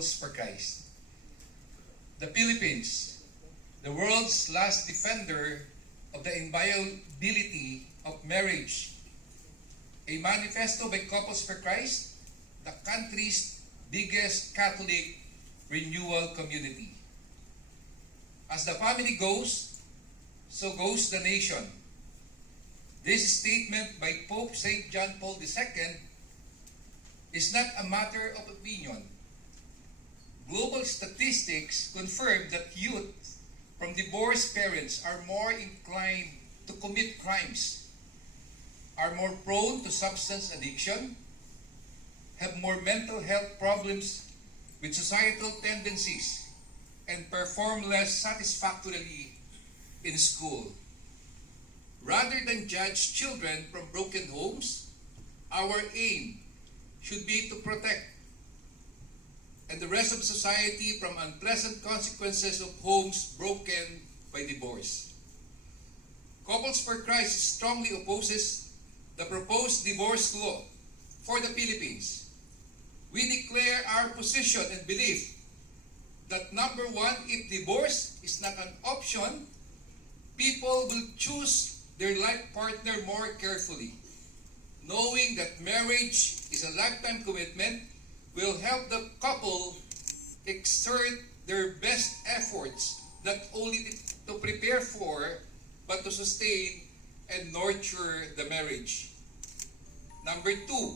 Couples for Christ. The Philippines, the world's last defender of the inviolability of marriage. A manifesto by Couples for Christ, the country's biggest Catholic renewal community. As the family goes, so goes the nation. This statement by Pope St. John Paul II is not a matter of opinion. Global statistics confirm that youth from divorced parents are more inclined to commit crimes, are more prone to substance addiction, have more mental health problems with societal tendencies, and perform less satisfactorily in school. Rather than judge children from broken homes, our aim should be to protect and the rest of society from unpleasant consequences of homes broken by divorce. Couples for Christ strongly opposes the proposed divorce law for the Philippines. We declare our position and belief that number one, if divorce is not an option, people will choose their life partner more carefully, knowing that marriage is a lifetime commitment will help the couple exert their best efforts not only to prepare for, but to sustain and nurture the marriage. Number two,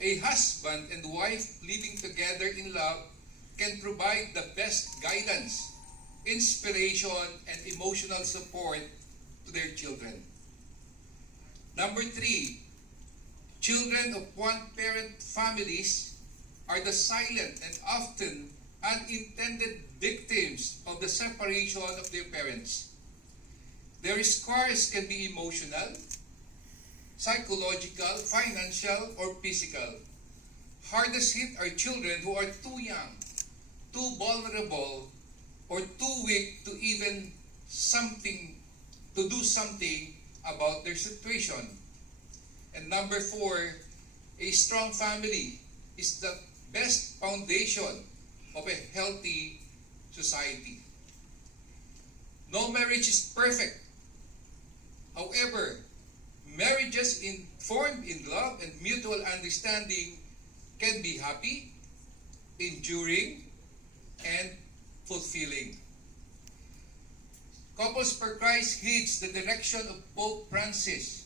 a husband and wife living together in love can provide the best guidance, inspiration, and emotional support to their children. Number three, children of one-parent families are the silent and often unintended victims of the separation of their parents. Their scars can be emotional, psychological, financial, or physical. Hardest hit are children who are too young, too vulnerable, or too weak to even do something about their situation. And number four, a strong family is the best foundation of a healthy society. No marriage is perfect. However, marriages formed in love and mutual understanding can be happy, enduring, and fulfilling. Couples for Christ heeds the direction of Pope Francis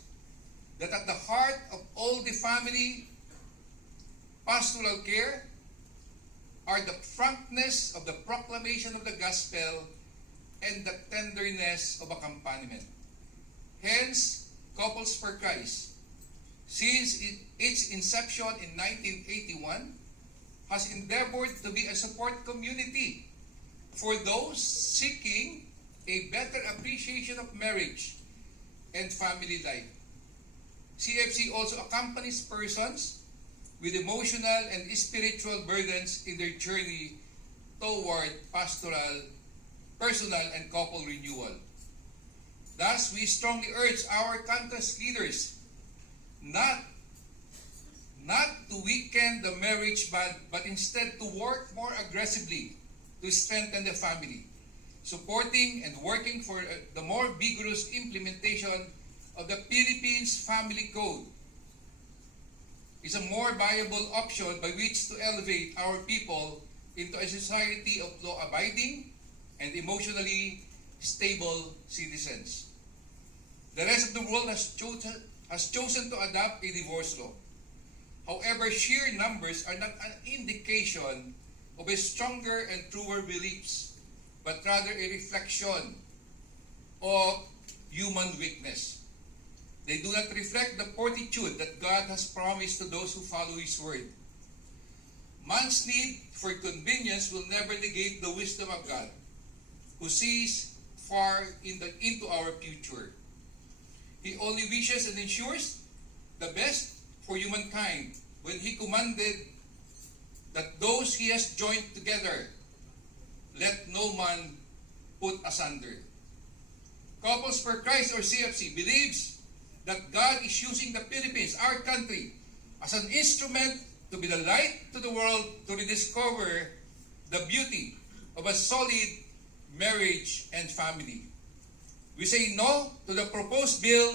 that at the heart of all the family pastoral care are the frankness of the proclamation of the gospel and the tenderness of accompaniment. Hence, Couples for Christ, since its inception in 1981, has endeavored to be a support community for those seeking a better appreciation of marriage and family life. CFC also accompanies persons with emotional and spiritual burdens in their journey toward pastoral, personal, and couple renewal. Thus, we strongly urge our campus leaders not to weaken the marriage bond, but instead to work more aggressively to strengthen the family, supporting and working for the more vigorous implementation of the Philippines Family Code is a more viable option by which to elevate our people into a society of law-abiding and emotionally stable citizens. The rest of the world has chosen to adopt a divorce law. However, sheer numbers are not an indication of a stronger and truer beliefs, but rather a reflection of human weakness. They do not reflect the fortitude that God has promised to those who follow His word. Man's need for convenience will never negate the wisdom of God, who sees far into our future. He only wishes and ensures the best for humankind when He commanded that those He has joined together, let no man put asunder. Couples for Christ, or CFC, believes that God is using the Philippines, our country, as an instrument to be the light to the world to rediscover the beauty of a solid marriage and family. We say no to the proposed bill